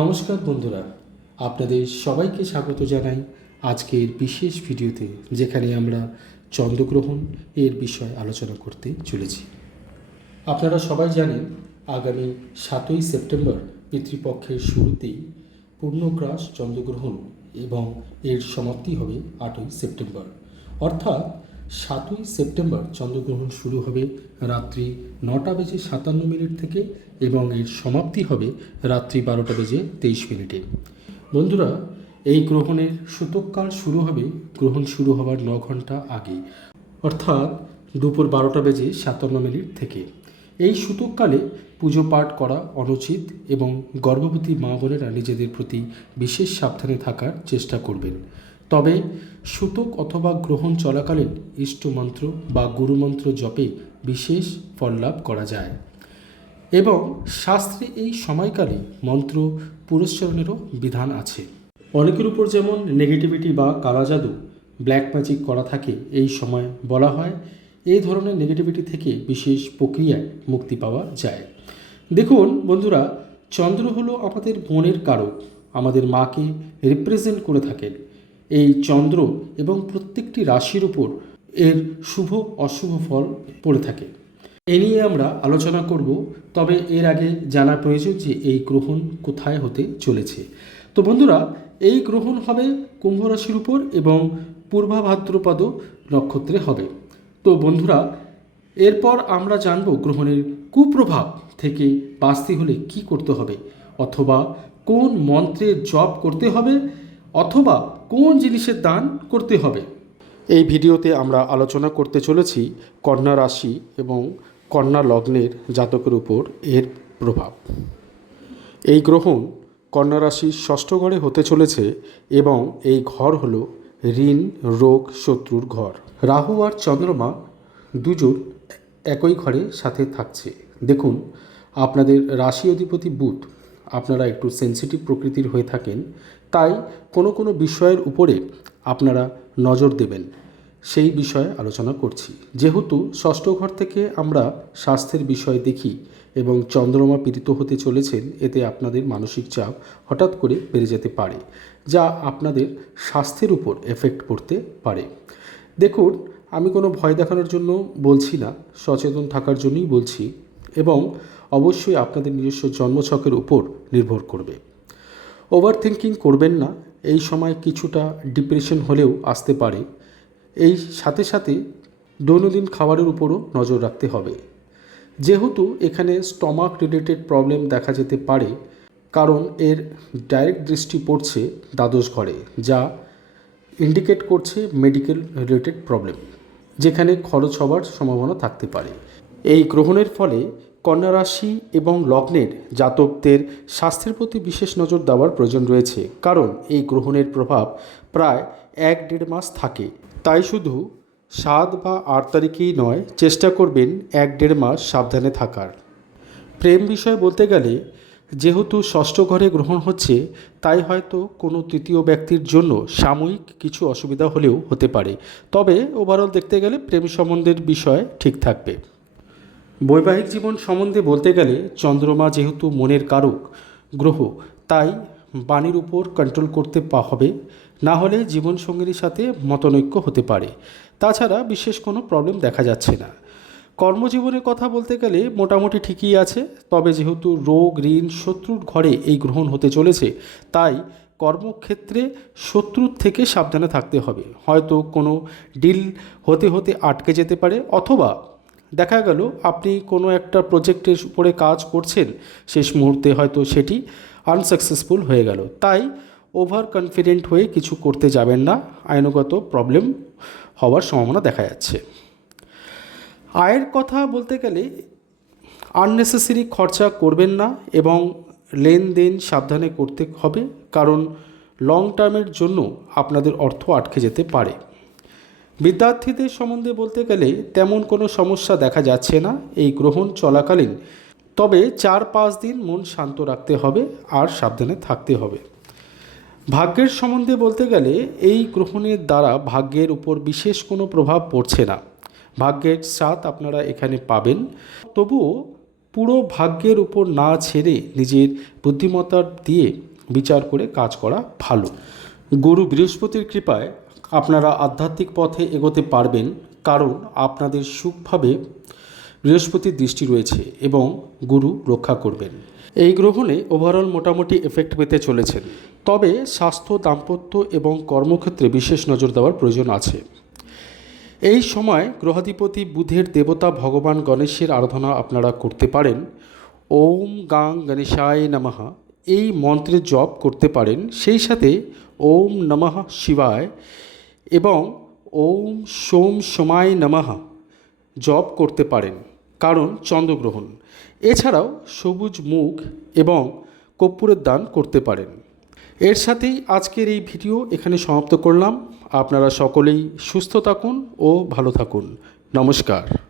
নমস্কার বন্ধুরা, আপনাদের সবাইকে স্বাগত জানাই আজকের বিশেষ ভিডিওতে, যেখানে আমরা চন্দ্রগ্রহণ এর বিষয়ে আলোচনা করতে চলেছি। আপনারা সবাই জানেন, আগামী সাতই সেপ্টেম্বর পিতৃপক্ষের শুরুতেই পূর্ণগ্রাস চন্দ্রগ্রহণ এবং এর সমাপ্তি হবে আটই সেপ্টেম্বর। অর্থাৎ সাতই সেপ্টেম্বর চন্দ্রগ্রহণ শুরু হবে, রাত্রি নটা বেজে সাতান্ন মিনিট থেকে এবং এর সমাপ্তি হবে রাত্রি বারোটা বেজে তেইশ মিনিটে। বন্ধুরা, এই গ্রহণের সূতককাল শুরু হবে, গ্রহণ শুরু হওয়ার ন ঘণ্টা আগে, অর্থাৎ দুপুর বারোটা বেজে সাতান্ন মিনিট থেকে। এই সূতককালে পুজো পাঠ করা অনুচিত এবং গর্ভবতী মা বোনেরা নিজেদের প্রতি বিশেষ সাবধানে থাকার চেষ্টা করবেন। তবে সূতক অথবা গ্রহণ চলাকালীন ইষ্টমন্ত্র বা গুরুমন্ত্র জপে বিশেষ ফল লাভ করা যায়। এবং শাস্ত্রে এই সময়কালে মন্ত্র পুরস্চরণেরও বিধান আছে। অনেকের উপর যেমন নেগেটিভিটি বা কালাজাদু ব্ল্যাক ম্যাজিক করা থাকে, এই সময় বলা হয়, এই ধরনের নেগেটিভিটি থেকে বিশেষ প্রক্রিয়ায় মুক্তি পাওয়া যায়। দেখুন, বন্ধুরা, চন্দ্র হলো আমাদের মনের কারক, আমাদের মাকে রিপ্রেজেন্ট করে থাকেন। এই চন্দ্র এবং প্রত্যেকটি রাশির উপর এর শুভ, অশুভ ফল পড়ে থাকে। এ নিয়ে আমরা আলোচনা করব, তবে এর আগে জানা প্রয়োজন যে এই গ্রহণ কোথায় হতে চলেছে। তো বন্ধুরা, এই গ্রহণ হবে কুম্ভ রাশির উপর এবং পূর্বা ভাদ্রপদ নক্ষত্রে হবে। তো বন্ধুরা, এরপর আমরা জানব গ্রহণের কুপ্রভাব থেকে বাঁচতে হলে কি করতে হবে, অথবা কোন মন্ত্রের জপ করতে হবে, অথবা কোন জিনিসের দান করতে হবে? এই ভিডিওতে আমরা আলোচনা করতে চলেছি কন্যা রাশি এবং কন্যা লগ্নের জাতকের উপর এর প্রভাব। এই গ্রহণ কন্যা রাশির ষষ্ঠ ঘরে হতে চলেছে এবং এই ঘর হল ঋণ, রোগ, শত্রুর ঘর। রাহু আর চন্দ্রমা দুজন একই ঘরে সাথে থাকছে। দেখুন, আপনাদের রাশি অধিপতি বুধ আপনারা একটু সেন্সিটিভ প্রকৃতির হয়ে থাকেন, তাই কোনো কোনো বিষয়ের উপরে আপনারা নজর দেবেন। সেই বিষয়ে আলোচনা করছি। যেহেতু ষষ্ঠ ঘর থেকে আমরা স্বাস্থ্যের বিষয় দেখি এবং চন্দ্রমা পীড়িত হতে চলেছেন, এতে আপনাদের মানসিক চাপ হঠাৎ করে বেড়ে যেতে পারে, যা আপনাদের স্বাস্থ্যের উপর এফেক্ট পড়তে পারে। দেখুন, আমি কোনো ভয় দেখানোর জন্য বলছি না, সচেতন থাকার জন্যই বলছি এবং অবশ্যই আপনাদের নিজস্ব জন্মছকের উপর নির্ভর করবে। ওভার থিঙ্কিং করবেন না, এই সময় কিছুটা ডিপ্রেশন হলেও আসতে পারে। এই সাথে সাথে দৈনন্দিন খাবারের উপরও নজর রাখতে হবে। যেহেতু এখানে স্টমাক রিলেটেড প্রবলেম দেখা যেতে পারে, কারণ এর ডাইরেক্ট দৃষ্টি পড়ছে দ্বাদশ ঘরে, যা ইন্ডিকেট করছে মেডিকেল রিলেটেড প্রবলেম যেখানে খরচ হওয়ার সম্ভাবনা থাকতে পারে। এই গ্রহণের ফলে কন্যা রাশি এবং লগ্নের জাতকদের স্বাস্থ্যের প্রতি বিশেষ নজর দেওয়ার প্রয়োজন রয়েছে। কারণ এই গ্রহণের প্রভাব প্রায় এক দেড় মাস থাকে। তাই শুধু সাত বা আট তারিখেই নয়, চেষ্টা করবেন এক দেড় মাস সাবধানে থাকার। প্রেম বিষয়ে বলতে গেলে, যেহেতু ষষ্ঠ ঘরে গ্রহণ হচ্ছে, তাই হয়তো কোনো তৃতীয় ব্যক্তির জন্য সাময়িক কিছু অসুবিধা হলেও হতে পারে। তবে ওভারঅল দেখতে গেলে প্রেম সম্বন্ধের বিষয় ঠিক থাকবে। বৈবাহিক জীবন সম্বন্ধে বলতে গেলে চন্দ্রমা যেহেতু মনের কারক গ্রহ, তাই বাণীর উপর কন্ট্রোল করতে পা- হবে, না হলে জীবনসঙ্গীর সাথে মতনৈক্য হতে পারে। তাছাড়া বিশেষ কোনো প্রবলেম দেখা যাচ্ছে না। কর্মজীবনের কথা বলতে গেলে মোটামুটি ঠিকই আছে, তবে যেহেতু রোগ, ঋণ, শত্রুর ঘরে এই গ্রহণ হতে চলেছে, তাই কর্মক্ষেত্রে শত্রুর থেকে সাবধানে থাকতে হবে। হয়তো কোনো ডিল হতে হতে আটকে যেতে পারে, অথবা দেখা গেল আপনি কোনো একটা প্রজেক্টের উপরে কাজ করছেন, শেষ মুহূর্তে হয়তো সেটি আনসাকসেসফুল হয়ে গেল। তাই ওভার কনফিডেন্ট হয়ে কিছু করতে যাবেন না, আইনগত প্রবলেম হওয়ার সম্ভাবনা দেখা যাচ্ছে। আয়ের কথা বলতে গেলে আননেসেসারি খরচা করবেন না এবং লেনদেন সাবধানে করতে হবে, কারণ লং টার্মের জন্য আপনাদের অর্থ আটকে যেতে পারে। বিদ্যার্থীদের সম্বন্ধে বলতে গেলে তেমন কোনো সমস্যা দেখা যাচ্ছে না, এই গ্রহণ চলাকালীন। তবে চার পাঁচ দিন মন শান্ত রাখতে হবে আর সাবধানে থাকতে হবে। ভাগ্যের সম্বন্ধে বলতে গেলে এই গ্রহণের দ্বারা ভাগ্যের উপর বিশেষ কোনো প্রভাব পড়ছে না। ভাগ্যের সাথ আপনারা এখানে পাবেন। তবুও পুরো ভাগ্যের উপর না ছেড়ে নিজের বুদ্ধিমত্তা দিয়ে বিচার করে কাজ করা ভালো। গুরু বৃহস্পতির কৃপায় আপনারা আধ্যাত্মিক পথে এগোতে পারবেন, কারণ আপনাদের সুখভাবে বৃহস্পতির দৃষ্টি রয়েছে এবং গুরু রক্ষা করবেন। এই গ্রহণে ওভারঅল মোটামুটি এফেক্ট পেতে চলেছেন। তবে স্বাস্থ্য, দাম্পত্য এবং কর্মক্ষেত্রে বিশেষ নজর দেওয়ার প্রয়োজন আছে। এই সময় গ্রহাধিপতি বুধের দেবতা ভগবান গণেশের আরাধনা আপনারা করতে পারেন। ওম গাং গণেশায় নমঃ। এই মন্ত্রের জপ করতে পারেন। সেই সাথে ওম নমঃ শিবায় এবং ওম সোম সোমায় নমাহা জপ করতে পারেন, কারণ চন্দ্রগ্রহণ। এছাড়াও সবুজ মুখ এবং কর্পূরের দান করতে পারেন। এর সাথেই আজকের এই ভিডিও এখানে সমাপ্ত করলাম। আপনারা সকলেই সুস্থ থাকুন ও ভালো থাকুন। নমস্কার।